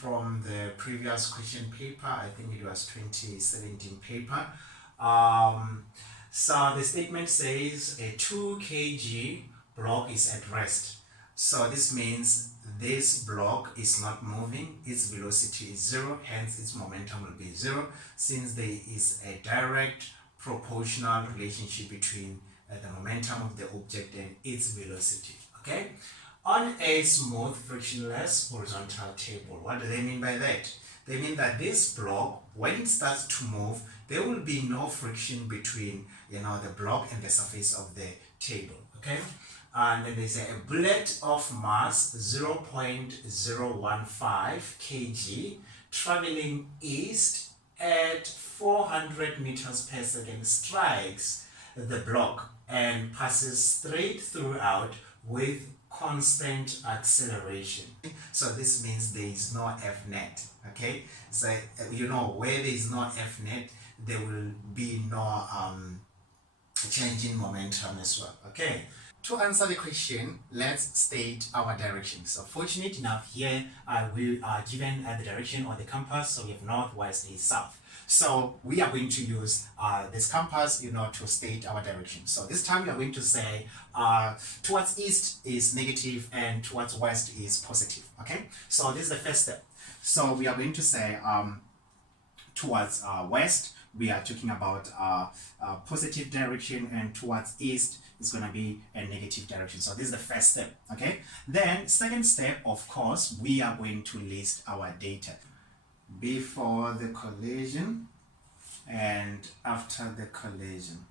from the previous question paper. I think it was 2017 paper. So the statement says a 2 kg block is at rest. So this means this block is not moving, its velocity is 0, hence its momentum will be 0, since there is a direct proportional relationship between the momentum of the object and its velocity. Okay, on a smooth frictionless horizontal table, what do they mean by that? They mean that this block, when it starts to move, there will be no friction between the block and the surface of the table. Okay, and then there's a bullet of mass 0.015 kg traveling east at 400 meters per second strikes the block and passes straight throughout with constant acceleration. So this means there is no F net. Okay, so where there is no F net, there will be no change in momentum as well. Okay, to answer the question, let's state our direction. So fortunate enough, here we are given the direction on the compass. So we have north, west, east, south. So we are going to use this compass, to state our direction. So this time we are going to say towards east is negative and towards west is positive. Okay, so this is the first step. So we are going to say towards west, we are talking about positive direction, and towards east is going to be a negative direction. So this is the first step. Okay, then second step, of course, we are going to list our data before the collision and after the collision.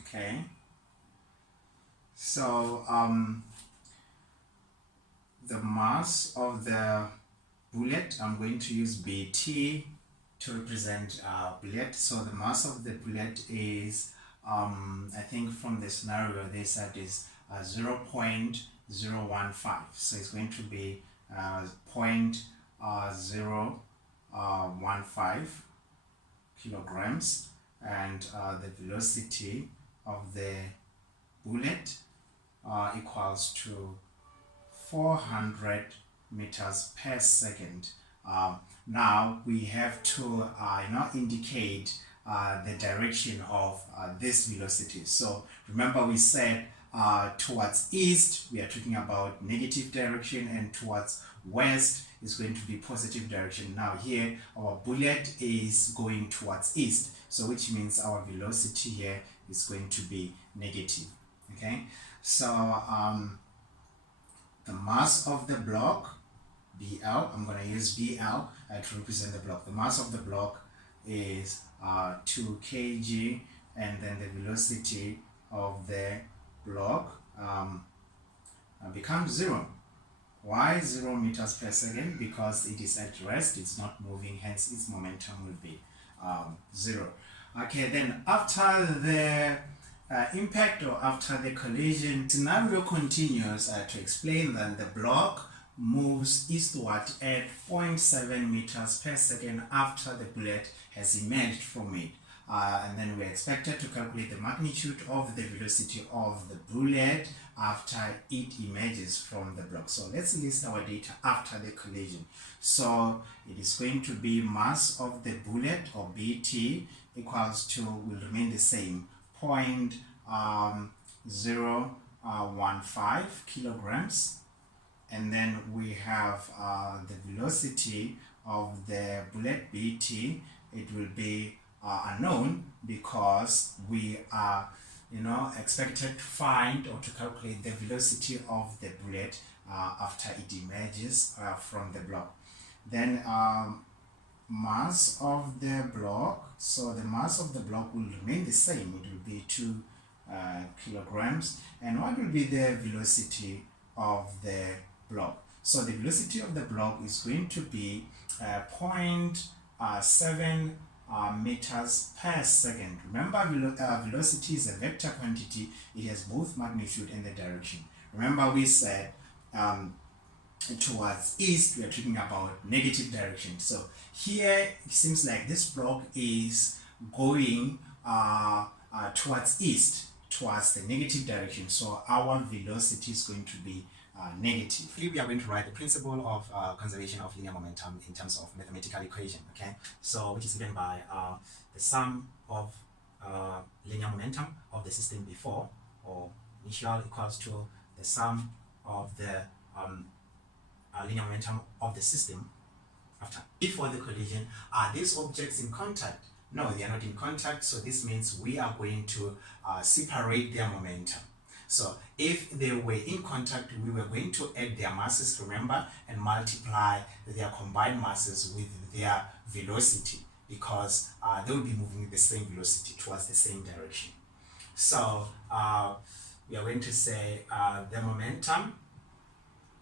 Okay, so the mass of the bullet, I'm going to use BT to represent bullet. So the mass of the bullet is I think from the scenario they said is 0.015, so it's going to be 0.015 kilograms, and the velocity of the bullet equals to 400 meters per second. Now we have to indicate the direction of this velocity. So remember we said towards east we are talking about negative direction, and towards west is going to be positive direction. Now here our bullet is going towards east, so which means our velocity here is going to be negative. Okay, so the mass of the block, BL, I'm going to use BL to represent the block. The mass of the block is 2 kg, and then the velocity of the block becomes 0. Why 0 meters per second? Because it is at rest, it's not moving, hence its momentum will be 0. Okay, then after the impact or after the collision, scenario continues to explain that the block moves eastward at 0.7 meters per second after the bullet has emerged from it. And then we're expected to calculate the magnitude of the velocity of the bullet after it emerges from the block. So let's list our data after the collision. So it is going to be mass of the bullet, or BT, equals to, will remain the same, 0.015 kilograms. And then we have the velocity of the bullet, BT. It will be unknown, because we are expected to find or to calculate the velocity of the bullet after it emerges from the block. Then mass of the block, so the mass of the block will remain the same, it will be 2 kilograms. And what will be the velocity of the block? So the velocity of the block is going to be 0.7 meters per second. Remember, velocity is a vector quantity. It has both magnitude and the direction. Remember we said towards east we are talking about negative direction. So here it seems like this block is going towards east, towards the negative direction. So our velocity is going to be negative. We are going to write the principle of conservation of linear momentum in terms of mathematical equation, okay? So which is given by the sum of linear momentum of the system before, or initial, equals to the sum of the linear momentum of the system after. Before the collision, are these objects in contact? No, they are not in contact, so this means we are going to separate their momentum. So if they were in contact, we were going to add their masses, remember, and multiply their combined masses with their velocity, because they will be moving with the same velocity towards the same direction. So we are going to say the momentum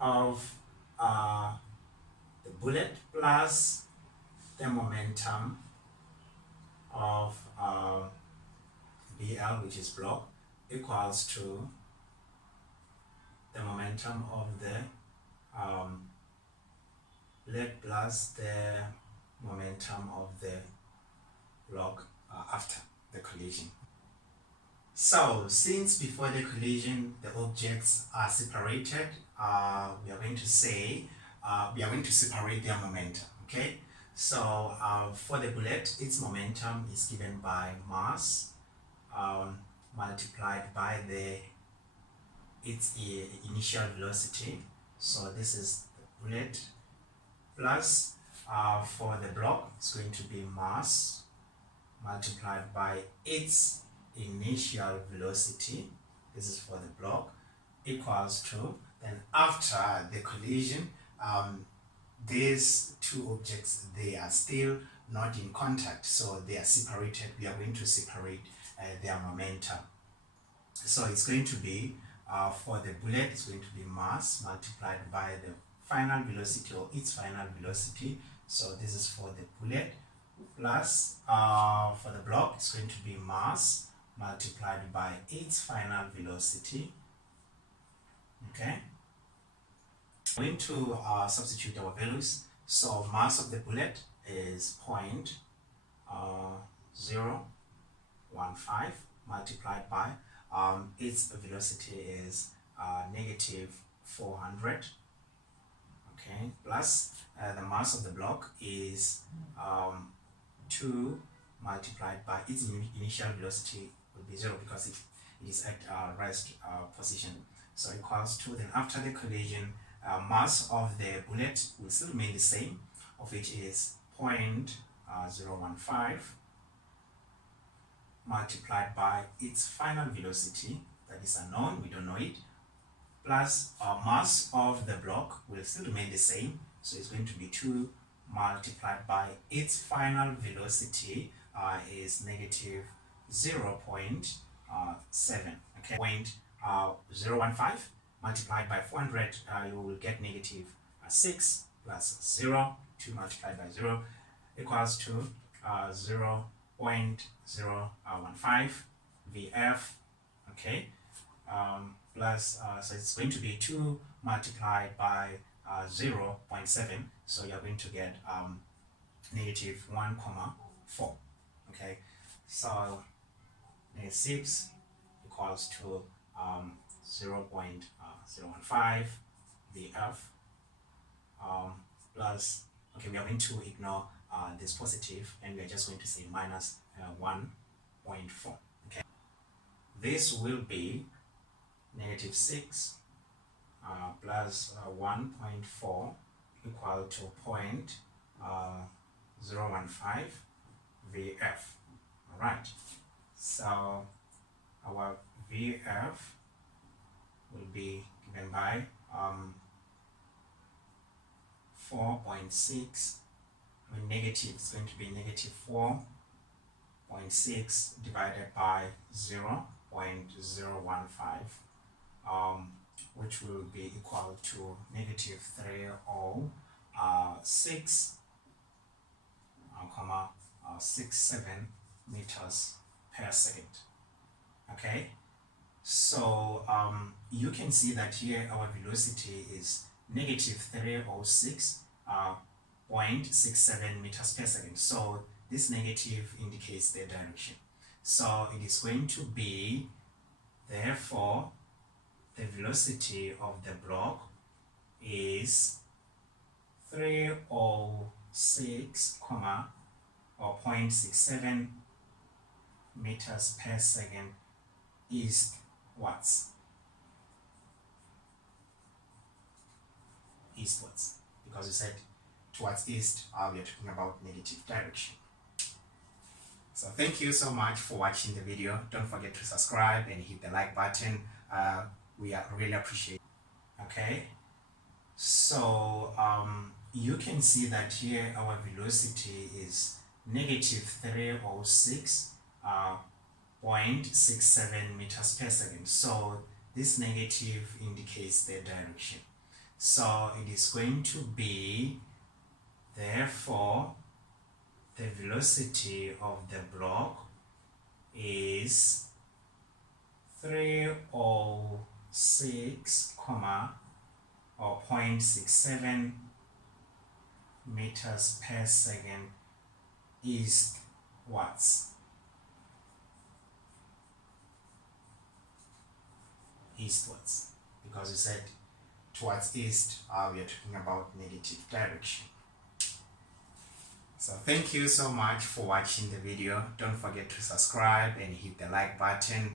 of the bullet plus the momentum of BL, which is block, equals to the momentum of the bullet plus the momentum of the block after the collision. So since before the collision the objects are separated, we are going to say we are going to separate their momentum, okay? So for the bullet, its momentum is given by mass multiplied by its initial velocity. So this is the bullet plus for the block, it's going to be mass multiplied by its initial velocity. This is for the block, equals to, then after the collision, these two objects, they are still not in contact, so they are separated. We are going to separate their momentum. So it's going to be for the bullet, it's going to be mass multiplied by the final velocity, or its final velocity. So this is for the bullet, plus for the block, it's going to be mass multiplied by its final velocity. Okay, we're going to substitute our values. So mass of the bullet is 0.015 multiplied by its velocity is negative 400. Okay, plus the mass of the block is 2 multiplied by its initial velocity will be 0, because it is at rest position. So equals to, then after the collision, mass of the bullet will still remain the same, of which is 0.015 multiplied by its final velocity, that is unknown, we don't know it, plus mass of the block will still remain the same, so it's going to be 2 multiplied by its final velocity is negative 0.7. Okay, 0.015 multiplied by 400, you will get negative 6 plus 0, 2 multiplied by 0 equals to 0.015 VF, okay, plus, so it's going to be 2 multiplied by 0.7, so you're going to get negative 1,4, okay, so negative 6 equals to 0.015 VF plus, okay, we are going to ignore this positive, and we are just going to say minus 1.4. Okay, this will be negative 6 plus 1.4 equal to 0.015 VF. All right, so our VF will be given by 4.6. When negative, it's going to be negative 4.6 divided by 0.015, which will be equal to negative 306,67 meters per second. Okay, so you can see that here our velocity is negative 306.67 meters per second. So this negative indicates the direction. So it is going to be, therefore, the velocity of the block is 306, or 0.67 meters per second eastwards. Because we said towards east, we are talking about negative direction. So thank you so much for watching the video. Don't forget to subscribe and hit the like button. We really appreciate it. Okay, so you can see that here our velocity is negative 306.67 meters per second. So this negative indicates the direction. So it is going to be, therefore, the velocity of the block is 306, or 0.67 meters per second eastwards. Because we said towards east, we are talking about negative direction. So thank you so much for watching the video. Don't forget to subscribe and hit the like button.